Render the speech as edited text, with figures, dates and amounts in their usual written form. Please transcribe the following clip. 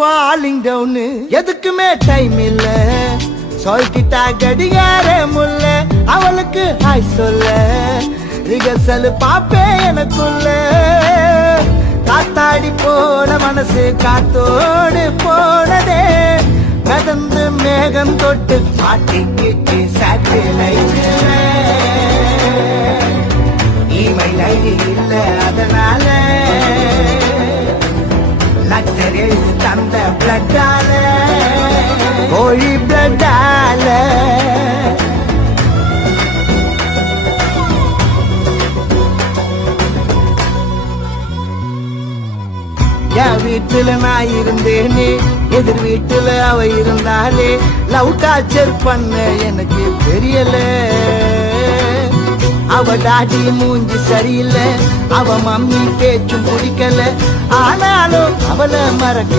falling down எதுக்குமே time இல்ல சொல்லிட்டா கடிகார முல்ல அவளுக்கு ஹாய் சொல்ல ரிகர்சல் பாப்பே எனக்குள்ள காத்தாடி போன மனசு காத்தோடு போனதே மிதந்து மேகம் தொட்டு மாட்டிக்கிட்டு சேட்டலைட்ல இமெயில் ஐடி இல்ல அதனால லெட்டர் எழுதி தந்த பிளட்டால கோழி பிளட்டால என் வீட்டுல நான் இருந்தேனே எதிர் வீட்டுல அவ இருந்தாலே லவ் டார்ச்சர் பண்ண எனக்கு தெரியல அவ டாடி மூஞ்சி சரியில்லை அவ மம்மி பேச்சும் பிடிக்கல ஆனாலும் அவளை மறக்க